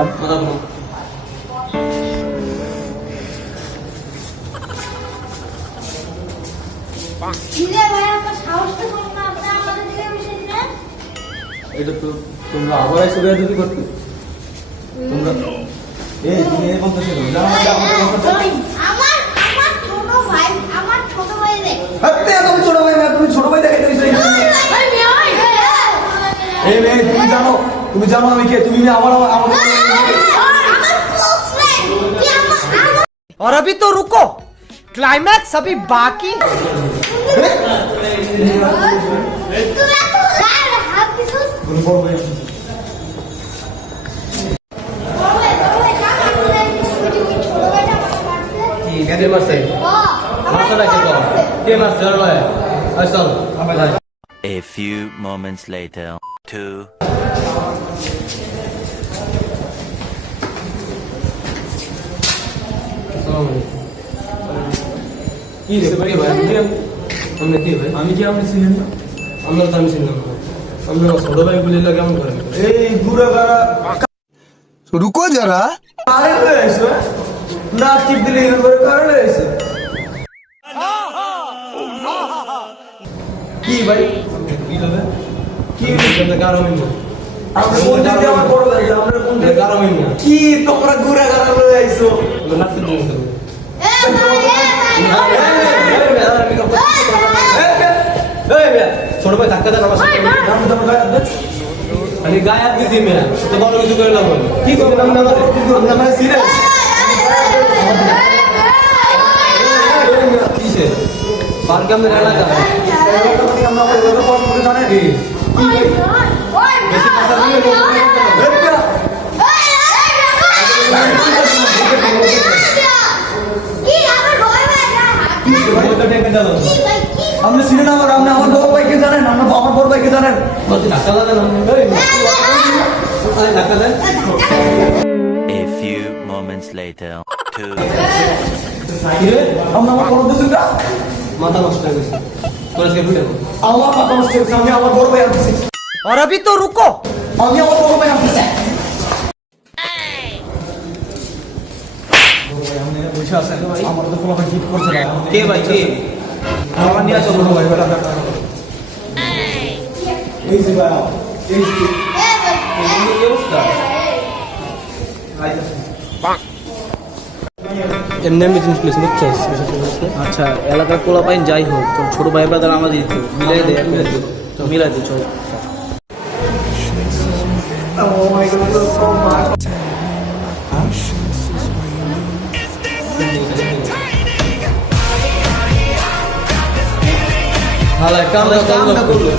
এটা তো তোমরা আবার এসে বেয়াদবি করতে তোমরা এই তুমি এই বলতেছো আমার ছোট ভাই রে তুমি ছোট ভাই না তুমি ছোট ভাই দেখাইতে দিছো এই মেয়ে তুমি জানো আমি কে তুমি আমার और अभी तो रुको क्लाइमैक्स अभी बाकी A few moments later. আমি কি আপনি ছিলেন না আমরা তো আমি চিনলাম না আমরা ছোট ভাই বলে কেমন করেন এই ঘুরে বেড়া रुको जरा কারে হয়ে আইছো না টিপ দিলে এর করে কারে হয়ে আইছো কি ভাই কি হবে কি আমরা গারো মিনিট আমরা কোন দিকে আমার বড় ভাই আমরা কোন দিকে গারো মিনিট কি তোমরা ঘুরে ঘুরে হয়ে আইছো নাচতে দিন তো ছোট ভাই ধাক্কা দেন আমার সাথে আমি গায়ে হাত দিছি মেয়ে তো বড় কিছু করে না বল কি করলাম না আমরা সিরিয়াস কিসে পার্কামের এলাকা আমরা ওইভাবে কল করে জানেন কি বেশি কথা বলে আপনি চিনেন আপনি আমার বড় ভাইকে জানেন আমার বড় ভাইকে জানেন ধাক্কা দেন ধাক্কা দেন A few moments later. আমরা আমার বড় দিছেন না মাথা নষ্ট হয়ে গেছে তোর আজকে ভিডিও আমার মাথা নষ্ট হয়েছে আমি আমার বড় ভাই আনতেছি और अभी तो रुको আমি আমার বড় ভাই আনতেছি বসে আছেন আমার তো কোনো গিফট করছে না কে ভাই কে আমার নিয়ে আসো বড় ভাই বেটা এই যে ভাই এই যে কি অবস্থা এমনি এমনি জিনিস প্লেস বুঝছিস আচ্ছা এলাকার পোলা পাইন যাই হোক তো ছোট ভাই ব্রাদার আমাদের দিত মিলাই দে মিলাই দে চল oh my god so much হালা কামটা করলো